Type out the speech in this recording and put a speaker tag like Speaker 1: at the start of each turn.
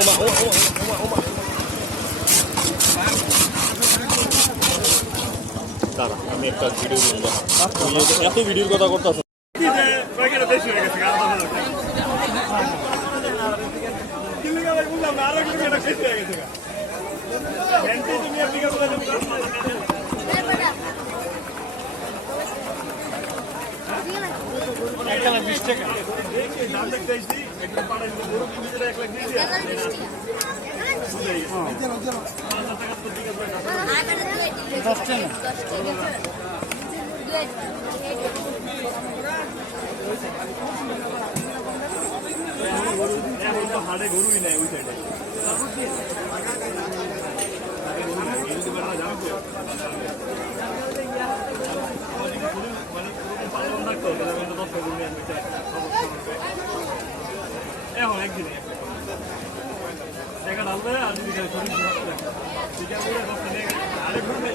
Speaker 1: ওমা ওমা ওমা ওমা দাঁড়া আমি একটা ভিডিও এত ভিডিওর কথা করতেছ হাড়ে গরুই নেই ওই সাইডে এখন একদিনে দেখা ডালবে আর আরে ঘুরবে